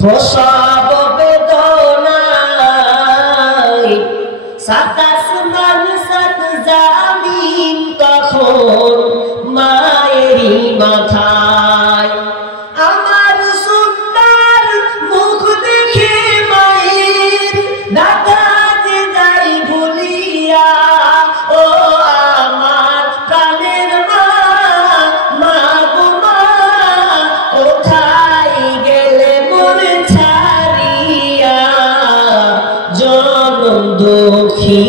প্রসব বেদনায় সাত আসমান সাত জামিন তখন মায়েরই মাথায়। আমার সুন্দর মুখ দেখে মায়ের ডাকা যে যাই ভুলিয়া, ও আমার প্রাণের মা, মা গো মা, কোথায় গেলে মোর ছাড়িয়া? জনম দুঃখী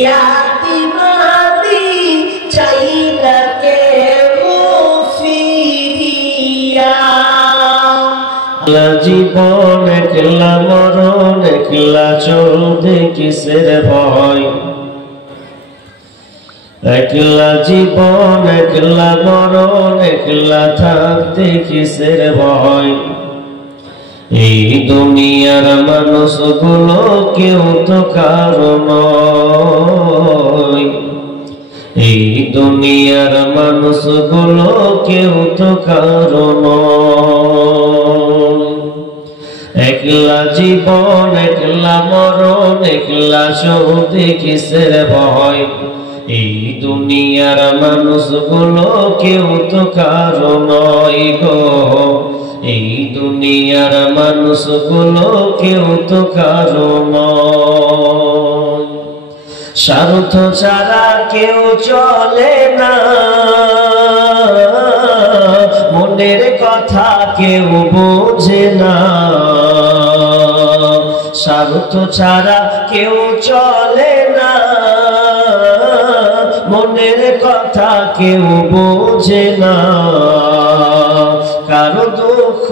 ইয়াতিমাদি চাইলা কেউ ফিরিয়া। জীবন একলা মরণ একলা চলতে কিসের ভয়? একলা জীবন একলা মরণ একলা থাকতে কিসের ভয়? এই দুনিয়ার মানুষগুলো কেউ তো কারো নয়, এই দুনিয়ার মানুষগুলো কেউ তো কারো নয়। একলা জীবন একলা মরণ একলা চলতে কিসের ভয়? এই দুনিয়ার মানুষগুলো কেউ তো কারো নয় গো, এই দুনিয়ার মানুষগুলো কেউ তো কারো নয়। স্বার্থ ছাড়া কেউ চলে না, মনের কথা কেউ বোঝে না। স্বার্থ ছাড়া কেউ চলে না, মনের কথা কেউ বোঝে না। কারো দুঃখ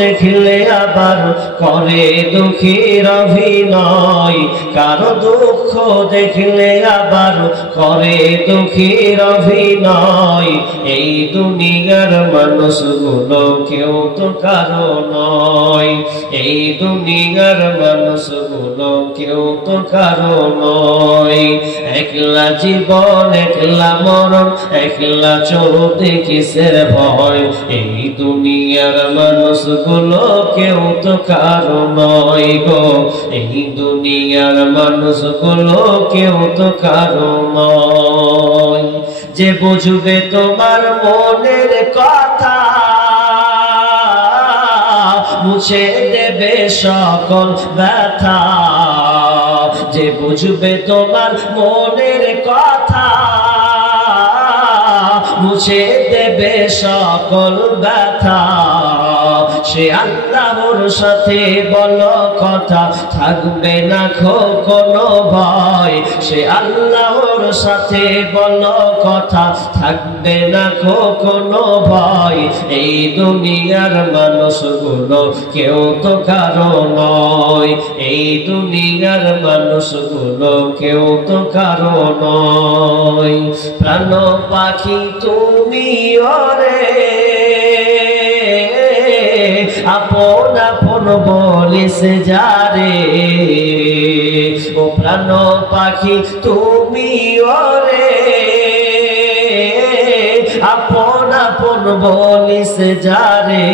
দেখলে আবার করে দুঃখের অভিনয়, কারো দুঃখ দেখলে আবার করে দুঃখের অভিনয়। এই দুনিয়ার মানুষগুলো কেউ তো কারো নয়, এই দুনিয়ার মানুষগুলো কেউ তো কারো নয়। একলা জীবন একলা মরণ একলা চলতে কিসের ভয়? এই দুনিয়ার মানুষগুলো কেউ তো কারো নয় গো, এই দুনিয়ার মানুষগুলো কেউ তো কারো নয়। যে বুঝবে তোমার মনের কথা মুছে দেবে সকল ব্যথা, যে বুঝবে তোমার মনের কথা মুছে দেবে সকল ব্যথা। সে আল্লাহর সাথে বলো কথা, থাকবে না কোনো ভয়। সে আল্লাহর সাথে বলো কথা, থাকবে না কোনো ভয়। এই দুনিয়ার মানুষগুলো কেউ তো কারো নয়, এই দুনিয়ার মানুষগুলো কেউ তো কারো নয়। প্রাণ পাখি তুমি ওরে আপন আপন বলিস যারে, ও প্রাণ পাখি তুমি ওরে আপন আপন বলিস যারে।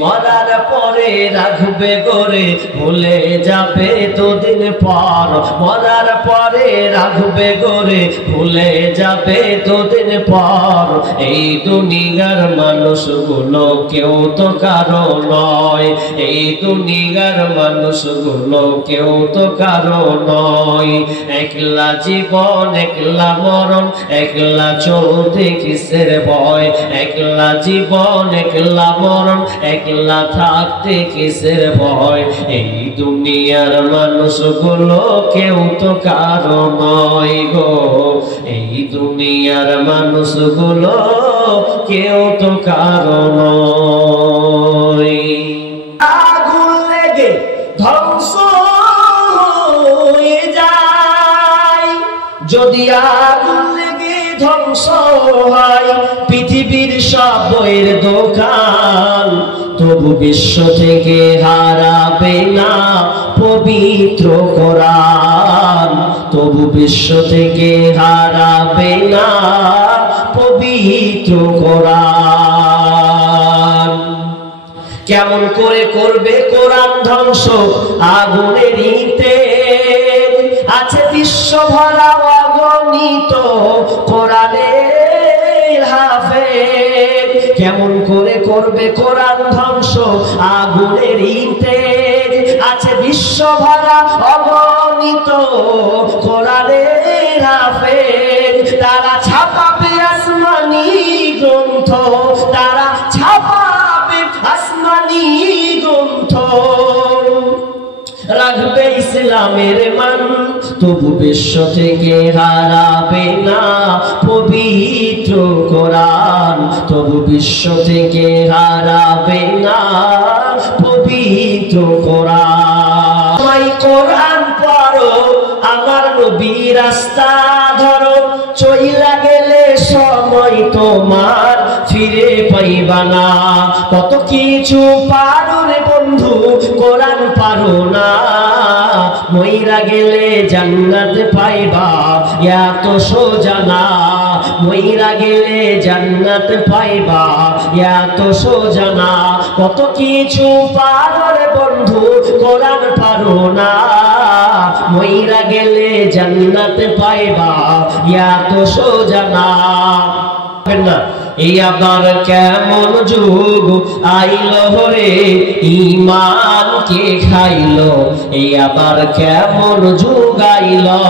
মরার পরে রাখবে গোরে ভুলে যাবে দুদিন পর, মরার পরে রাখবে গোরে ভুলে যাবে দুদিন পর। এই দুনিয়ার মানুষগুলো কেউ তো কারো নয়, এই দুনিয়ার মানুষগুলো কেউ তো কারো নয়। একলা জীবন একলা মরণ একলা চলতে কিসের ভয়? একলা জীবন একলা মরণ একলা থাকতে কিসের ভয়? এই দুনিয়ার মানুষগুলো কেউ তো কারো নয় গো, এই দুনিয়ার মানুষগুলো কেউ তো কারো নয়। আগুন লেগে ধ্বংস হয়ে যায়, যদি আগুন লেগে ধ্বংস হয় পৃথিবীর সব বইয়ের দোকান, তবু বিশ্ব থেকে হারাবে না পবিত্র কোরআন, তবু বিশ্ব থেকে হারাবে না পবিত্র কোরআন। কেমন করে করবে কোরআন ধ্বংস আগুনের ইতে আছে বিশ্ব ভরা অগণিত কোরআনের হাফেজ কেমন করে করবে কোরআন ধ্বংস আগুনের ইতে আছে বিশ্ব ভরা অগণিত কোরআনের হাফেজ তারা ছাপাবে আসমানি গ্রন্থ তারা ছাপাবে আসমানি গ্রন্থ রাখবে ইসলামের মান তবু বিশ্ব থেকে হারাবে না পবিত্র কোরআন তবু বিশ্ব থেকে হারাবে না পবিত্র কোরআন কোরআন পড়ো আমার নবীর রাস্তা ধরো চইলা গেলে সময় তোমার ফিরে পাইবা না কত কিছু পারো রে বন্ধু কোরআন পারো না মইরা গেলে জান্নাত পাইবা এত সোজা না মইরা গেলে জান্নাত পাইবা এত সোজা না কত কিছু পারো রে বন্ধু কোরআন পারো না মইরা গেলে জান্নাত পাইবা এত সোজা না এই আবার কেমন যুগ আইলো রে ঈমান কে খাইলো এই আবার কেমন যুগ আইলো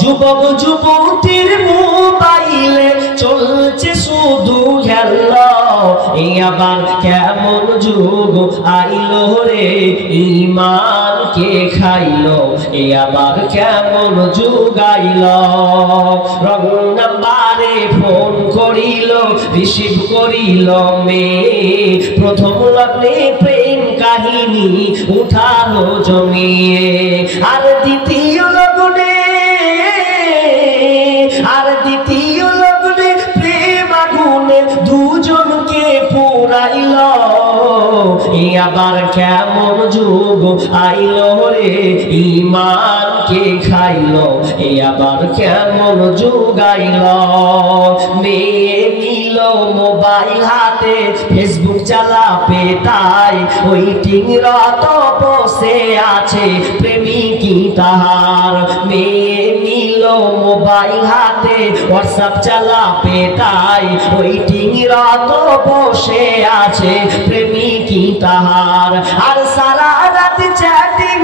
যুবক যুবতীর মোবাইলে চলছে শুধু খেলা এই আবার কেমন যুগ আইলো রে ঈমান কে খাইলো এই আবার কেমন যুগ আইলো রং নাম্বারে ফোন করিল রিসিভ করিল মেয়ে প্রথম লগ্নে প্রেম কাহিনী উঠালো জমিয়ে আর দ্বিতীয় লগ্নে প্রেম আগুনে দুজনকে পুরাইল এই আবার কেমন যুগ আইলো রে ঈমান কে খাইলো এই আবার কেমন যুগ আইলো মেয়ে নিল মোবাইল হাতে ফেসবুক চালাবে তাই ওয়েটিং রত বসে আছে প্রেমিকি তাহার মেয়ে নিল মোবাইল হাতে হোয়াটসঅ্যাপ চালাবে তাই ওয়েটিং রত বসে আছে প্রেমিকি তাহার আর সারা রাত চ্যাটিং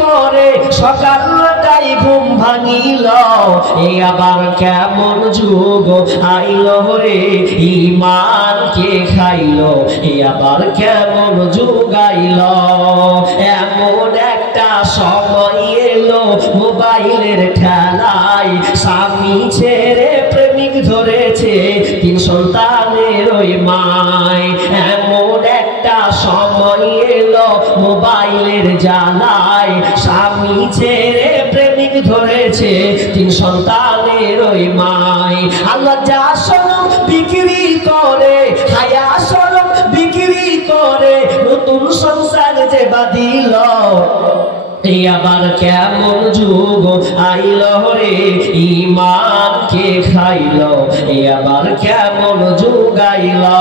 করে সকালটাই ঘুম ভাঙিল এই আবার কেমন যুগ আইলো রে ঈমান কে খাইলো এই আবার কেমন যুগ আইলো এমন একটা সময় এলো মোবাইলের ঠেলায় স্বামী ছেড়ে প্রেমিক ধরেছে 3 সন্তানের ওই মায় এমন একটা সময় এলো মোবাইলের জ্বালায় স্বামী ছেড়ে প্রেমিক ধরেছে 3 সন্তানের ওই মায় আল্লাহ যা শরম বিক্রি করে হায়া শরম বিক্রি করে নতুন সংসার যে বাঁধিল এই আবার কেমন যুগ আইলো রে ঈমান কে খাইলো এই আবার কেমন যুগ আইলো।